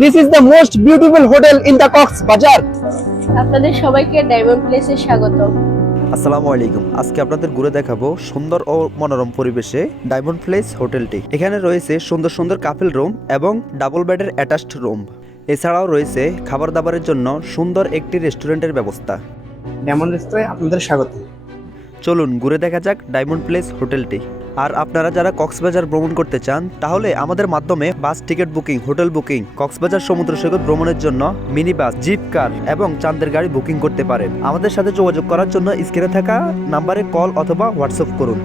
This is the most beautiful hotel in the Cox's Bazar. আপনাদের সবাইকে diamond প্লেসে স্বাগত। আসসালামু আলাইকুম। আজকে আপনাদের ঘুরে দেখাবো সুন্দর ও মনোরম পরিবেশে ডায়মন্ড প্লেস হোটেলটি। এখানে রয়েছে সুন্দর সুন্দর কাপল রুম এবং ডাবল বেডের অ্যাটাচড রুম। এছাড়াও রয়েছে খাবার দাবারের জন্য সুন্দর একটি রেস্টুরেন্টের ব্যবস্থা। ডায়মন্ড রেস্টুরেন্টে আপনাদের স্বাগত। চলুন ঘুরে দেখা যাক ডায়মন্ড প্লেস হোটেলটি। আর আপনারা যারা কক্সবাজার ভ্রমণ করতে চান তাহলে আমাদের মাধ্যমে বাস ticket booking, hotel booking, Cox's Bazar সমুদ্র সৈকত ভ্রমণের জন্য মিনি বাস, জিপ কার এবং চাঁদের গাড়ি বুকিং করতে পারেন। আমাদের সাথে যোগাযোগ করার জন্য স্ক্রিনে থাকা নাম্বারে কল অথবা হোয়াটসঅ্যাপ করুন।